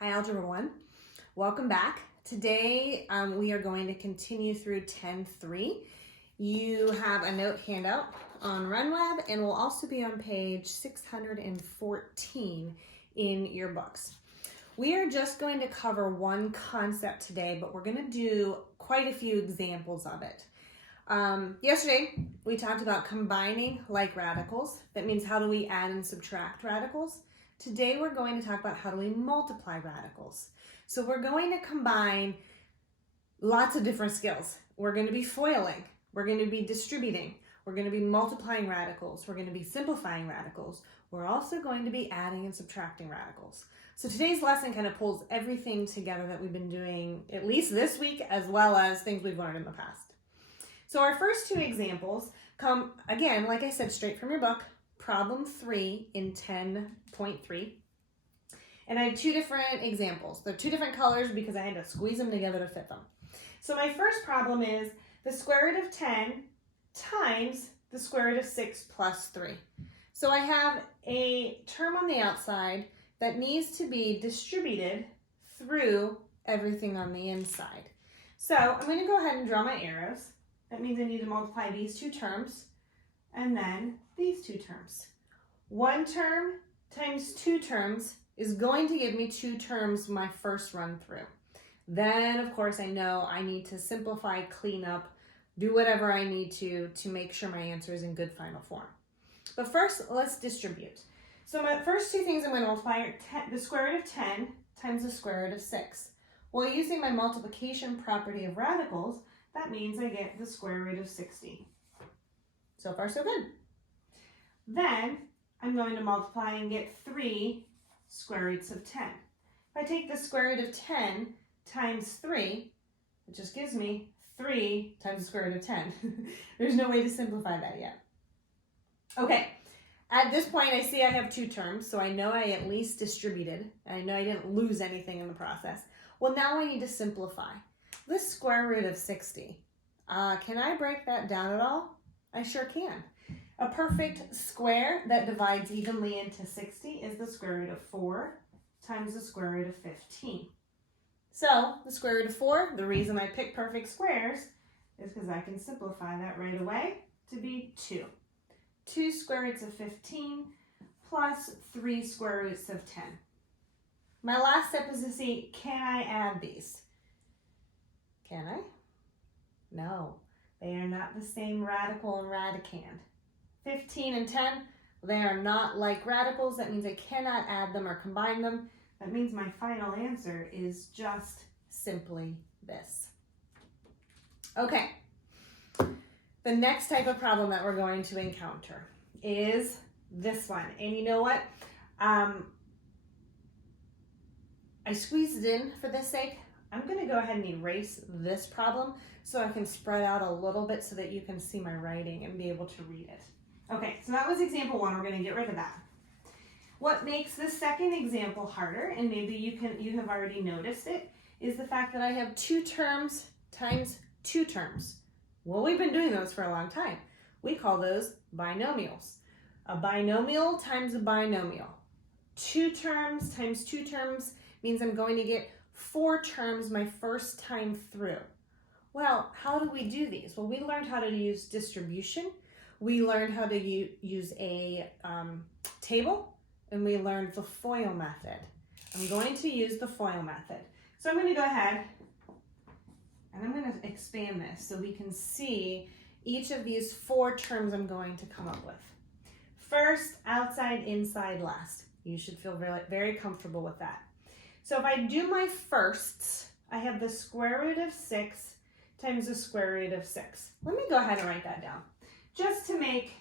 Hi, Algebra 1. Welcome back. Today we are going to continue through 10.3. You have a note handout on RunWeb and will also be on page 614 in your books. We are just going to cover one concept today, but we're going to do quite a few examples of it. Yesterday, we talked about combining like radicals. That means how do we add and subtract radicals? Today, we're going to talk about how do we multiply radicals. So we're going to combine lots of different skills. We're going to be FOILing. We're going to be distributing. We're going to be multiplying radicals. We're going to be simplifying radicals. We're also going to be adding and subtracting radicals. So today's lesson kind of pulls everything together that we've been doing at least this week, as well as things we've learned in the past. So our first two examples come, again, like I said, straight from your book, problem 3 in 10.3. And I have two different examples. They're two different colors because I had to squeeze them together to fit them. So my first problem is the square root of 10 times the square root of 6 plus 3. So I have a term on the outside that needs to be distributed through everything on the inside. So I'm going to go ahead and draw my arrows. That means I need to multiply these two terms and then these two terms. One term times two terms is going to give me two terms my first run through. Then, of course, I know I need to simplify, clean up, do whatever I need to make sure my answer is in good final form. But first, let's distribute. So my first two things I'm going to multiply are the square root of 10 times the square root of 6. Well, using my multiplication property of radicals, that means I get the square root of 60. So far, so good. Then I'm going to multiply and get 3 square roots of 10. If I take the square root of 10 times 3, it just gives me 3 times the square root of 10. There's no way to simplify that yet. Okay, at this point I see I have two terms, so I know I at least distributed. I know I didn't lose anything in the process. Well, now I need to simplify. The square root of 60. Can I break that down at all? I sure can. A perfect square that divides evenly into 60 is the square root of 4 times the square root of 15. So the square root of 4, the reason I pick perfect squares is because I can simplify that right away to be 2. 2 square roots of 15 plus 3 square roots of 10. My last step is to see, can I add these? Can I? No, they are not the same radical and radicand. 15 and 10, they are not like radicals. That means I cannot add them or combine them. That means my final answer is just simply this. Okay, the next type of problem that we're going to encounter is this one. And you know what? I squeezed it in for this sake. I'm going to go ahead and erase this problem so I can spread out a little bit so that you can see my writing and be able to read it. Okay, so that was example 1. We're going to get rid of that. What makes the second example harder, and maybe you have already noticed it, is the fact that I have two terms times two terms. Well, we've been doing those for a long time. We call those binomials. A binomial times a binomial. Two terms times two terms means I'm going to get 4 terms my first time through. Well, how do we do these? Well, we learned how to use distribution. We learned how to use a table, and we learned the FOIL method. I'm going to use the FOIL method. So I'm going to go ahead and I'm going to expand this so we can see each of these 4 terms I'm going to come up with. First, outside, inside, last. You should feel very, very comfortable with that. So if I do my firsts, I have the square root of 6 times the square root of 6. Let me go ahead and write that down just to make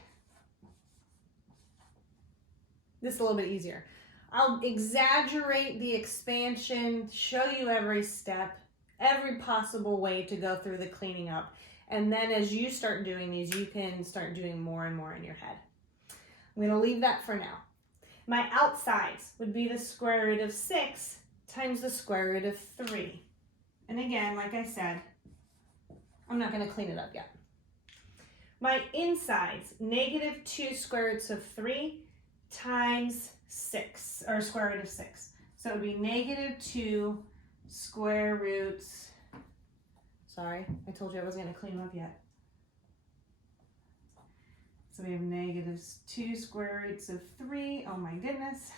this a little bit easier. I'll exaggerate the expansion, show you every step, every possible way to go through the cleaning up. And then as you start doing these, you can start doing more and more in your head. I'm going to leave that for now. My outsides would be the square root of 6 times the square root of 3. And again, like I said, I'm not going to clean it up yet. My insides, negative 2 square roots of 3 times 6, or square root of 6. So So it would be negative 2 square roots. Sorry, I told you I wasn't going to clean them up yet. So we have negative 2 square roots of 3, oh my goodness,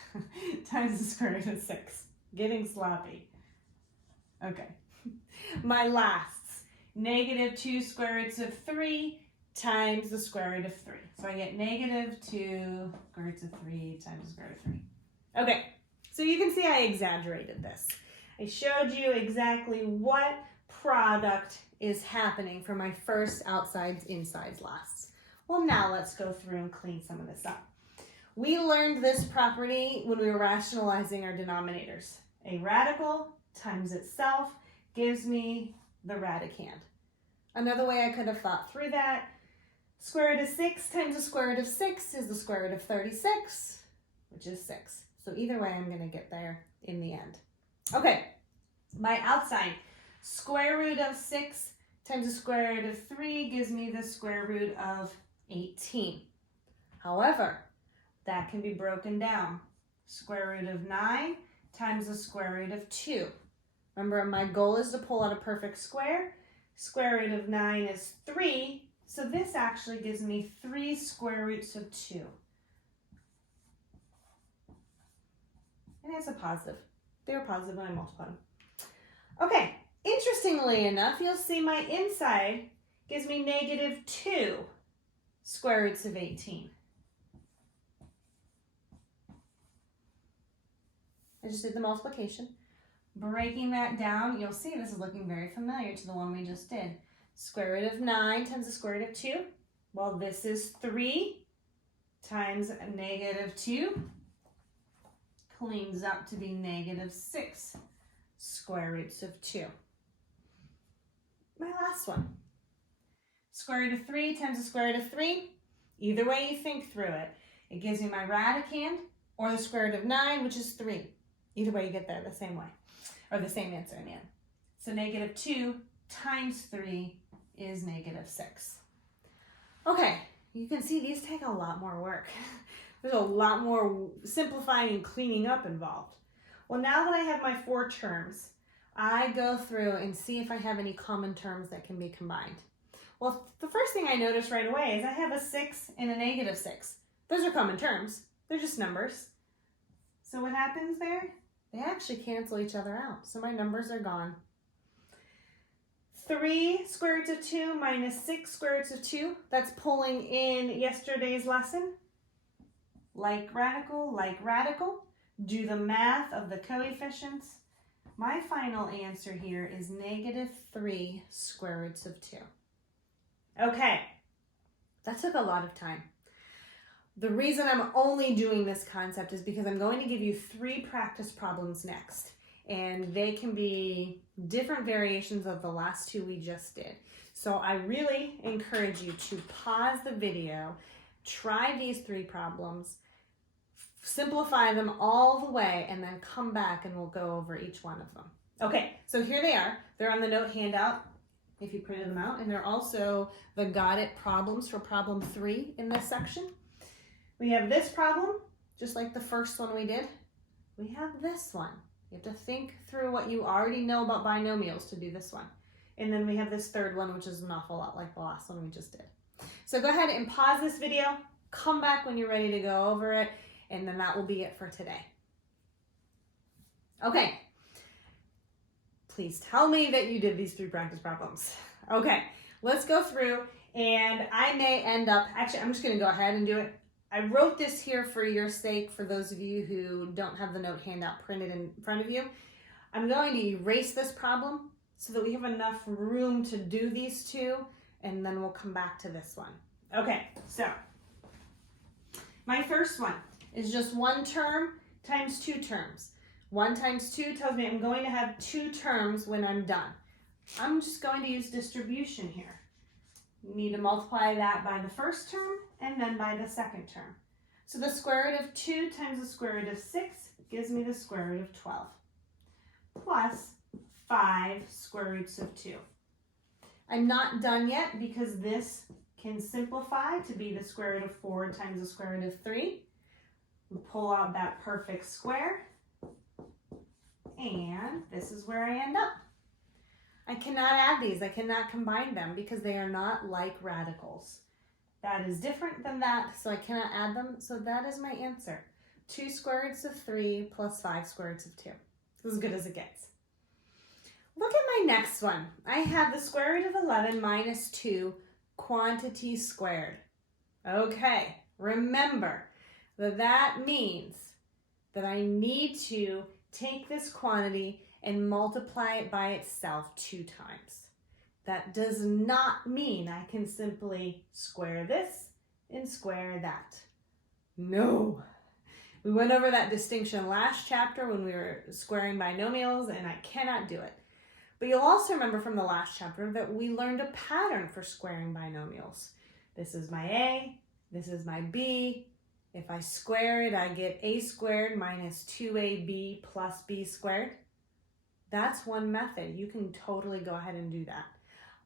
times the square root of 6. Getting sloppy. Okay. My lasts, negative 2 square roots of 3 times the square root of 3. So I get negative 2 square roots of 3 times the square root of 3. Okay, so you can see I exaggerated this. I showed you exactly what product is happening for my first outsides insides lasts. Well, now let's go through and clean some of this up. We learned this property when we were rationalizing our denominators. A radical times itself gives me the radicand. Another way I could have thought through that, square root of 6 times the square root of 6 is the square root of 36, which is 6. So either way, I'm going to get there in the end. Okay, my outside, square root of 6 times the square root of 3 gives me the square root of 18. However, that can be broken down. Square root of 9 times the square root of 2. Remember, my goal is to pull out a perfect square. Square root of 9 is 3, so this actually gives me 3 square roots of 2. And it's a positive. They're positive when I multiply them. Okay, interestingly enough, you'll see my inside gives me negative 2 square roots of 18. I just did the multiplication. Breaking that down, you'll see this is looking very familiar to the one we just did. Square root of 9 times the square root of 2. Well, this is 3 times a negative 2. Cleans up to be negative 6 square roots of 2. My last one. Square root of 3 times the square root of 3. Either way you think through it, it gives me my radicand or the square root of 9, which is 3. Either way you get there the same way, or the same answer in the end. So negative 2 times 3 is negative 6. Okay, you can see these take a lot more work. There's a lot more simplifying and cleaning up involved. Well, now that I have my 4 terms, I go through and see if I have any common terms that can be combined. Well, the first thing I notice right away is I have a 6 and a negative 6. Those are common terms. They're just numbers. So what happens there? They actually cancel each other out. So my numbers are gone. 3 square roots of 2 minus 6 square roots of 2. That's pulling in yesterday's lesson. Like radical. Do the math of the coefficients. My final answer here is negative 3 square roots of 2. Okay, that took a lot of time. The reason I'm only doing this concept is because I'm going to give you 3 practice problems next. And they can be different variations of the last 2 we just did. So I really encourage you to pause the video, try these 3 problems, simplify them all the way, and then come back and we'll go over each one of them. Okay, so here they are. They're on the note handout if you printed them out, and they're also the Got It problems for problem 3 in this section. We have this problem, just like the first one we did. We have this one. You have to think through what you already know about binomials to do this one. And then we have this third one, which is an awful lot like the last one we just did. So go ahead and pause this video, come back when you're ready to go over it, and then that will be it for today. Okay. Please tell me that you did these 3 practice problems. Okay, let's go through, and I may end up, actually, I'm just going to go ahead and do it. I wrote this here for your sake, for those of you who don't have the note handout printed in front of you. I'm going to erase this problem so that we have enough room to do these 2, and then we'll come back to this one. Okay, so my first one is just 1 term times 2 terms. 1 times 2 tells me I'm going to have 2 terms when I'm done. I'm just going to use distribution here. You need to multiply that by the first term and then by the second term. So the square root of 2 times the square root of 6 gives me the square root of 12, plus 5 square roots of 2. I'm not done yet because this can simplify to be the square root of 4 times the square root of 3. We pull out that perfect square. and this is where I end up. I cannot add these. I cannot combine them because they are not like radicals. That is different than that, so I cannot add them. So that is my answer. 2 square roots of 3 plus 5 square roots of 2. As good as it gets. Look at my next one. I have the square root of 11 minus 2 quantity squared. Okay, remember that that means that I need to take this quantity and multiply it by itself 2 times. That does not mean I can simply square this and square that. No. We went over that distinction last chapter when we were squaring binomials, and I cannot do it. But you'll also remember from the last chapter that we learned a pattern for squaring binomials. This is my A, this is my B. If I square it, I get A squared minus 2AB plus B squared. That's one method. You can totally go ahead and do that.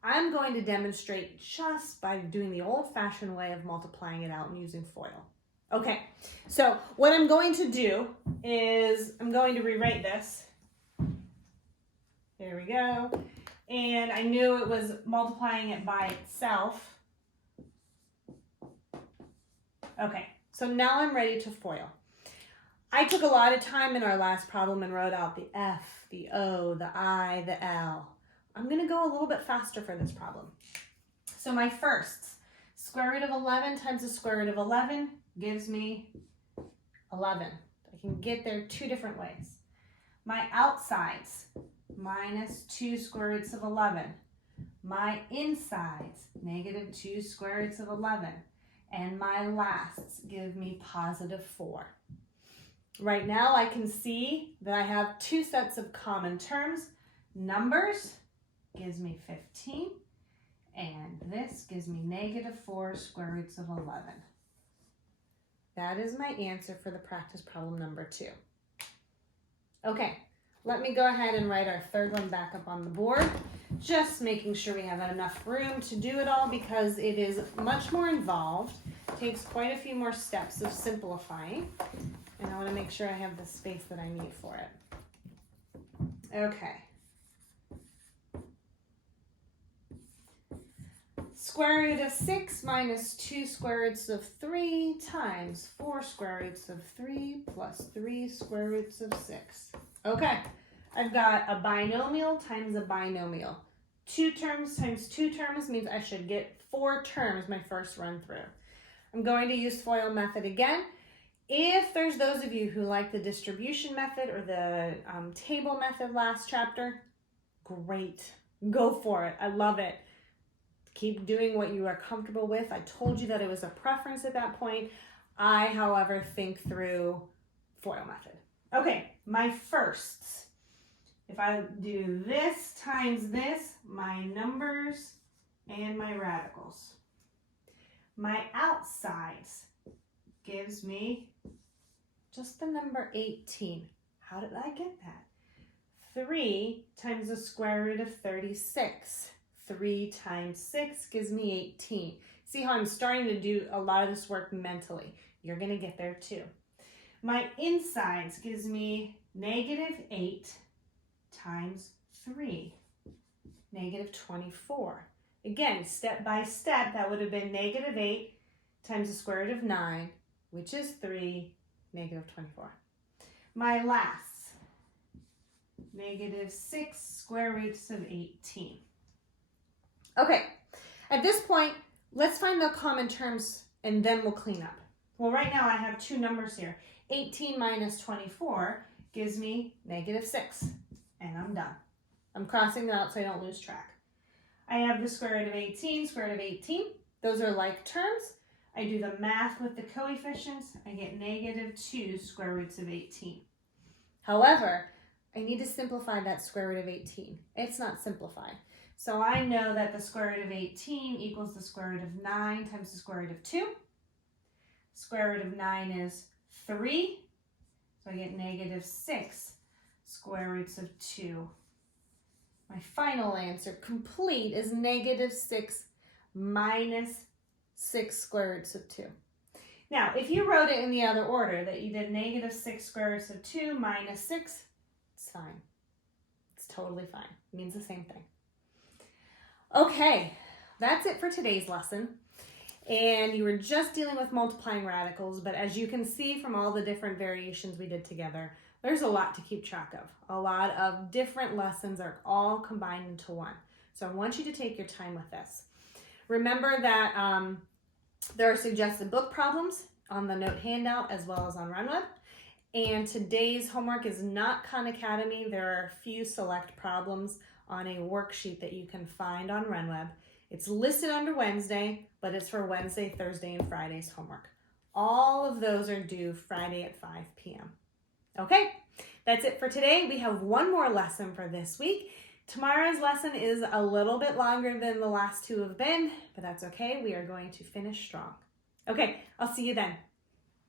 I'm going to demonstrate just by doing the old-fashioned way of multiplying it out and using FOIL. Okay, so what I'm going to do is I'm going to rewrite this. There we go. And I knew it was multiplying it by itself. Okay, so now I'm ready to FOIL. I took a lot of time in our last problem and wrote out the F, the O, the I, the L. I'm going to go a little bit faster for this problem. So my firsts, square root of 11 times the square root of 11 gives me 11. I can get there 2 different ways. My outsides, minus 2 square roots of 11. My insides, negative 2 square roots of 11. And my lasts give me positive 4. Right now I can see that I have 2 sets of common terms. Numbers gives me 15, and this gives me negative 4 square roots of 11. That is my answer for the practice problem number 2. Okay, let me go ahead and write our third one back up on the board, just making sure we have enough room to do it all because it is much more involved. It takes quite a few more steps of simplifying, and I want to make sure I have the space that I need for it. Okay. Square root of 6 minus 2 square roots of 3 times 4 square roots of 3 plus 3 square roots of 6. Okay, I've got a binomial times a binomial. 2 terms times 2 terms means I should get 4 terms my first run through. I'm going to use FOIL method again. If there's those of you who like the distribution method or the table method last chapter, great, go for it. I love it. Keep doing what you are comfortable with. I told you that it was a preference at that point. I, however, think through FOIL method. Okay, my firsts. If I do this times this, my numbers and my radicals. My outsides gives me just the number 18. How did I get that? 3 times the square root of 36. 3 times 6 gives me 18. See how I'm starting to do a lot of this work mentally. You're going to get there too. My insides gives me negative 8 times 3, negative 24. Again, step by step, that would have been negative 8 times the square root of 9, which is 3, negative 24. My lasts, negative 6 square roots of 18. Okay, at this point, let's find the common terms and then we'll clean up. Well, right now I have 2 numbers here. 18 minus 24 gives me negative 6, and I'm done. I'm crossing them out so I don't lose track. I have the square root of 18, square root of 18. Those are like terms. I do the math with the coefficients. I get negative 2 square roots of 18. However, I need to simplify that square root of 18. It's not simplified. So I know that the square root of 18 equals the square root of 9 times the square root of 2. Square root of 9 is 3. So I get negative 6 square roots of 2. My final answer, complete, is negative 6 minus 6 square roots of 2. Now, if you wrote it in the other order, that you did negative 6 square roots of 2 minus 6, It's fine. It's totally fine. It means the same thing. Okay, that's it for today's lesson. And you were just dealing with multiplying radicals, but as you can see from all the different variations we did together, there's a lot to keep track of. A lot of different lessons are all combined into one. So I want you to take your time with this. Remember that there are suggested book problems on the note handout as well as on RunWeb. And today's homework is not Khan Academy. There are a few select problems on a worksheet that you can find on RunWeb. It's listed under Wednesday, but it's for Wednesday, Thursday, and Friday's homework. All of those are due Friday at 5 p.m. Okay, that's it for today. We have one more lesson for this week. Tomorrow's lesson is a little bit longer than the last two have been, but that's okay. We are going to finish strong. Okay, I'll see you then.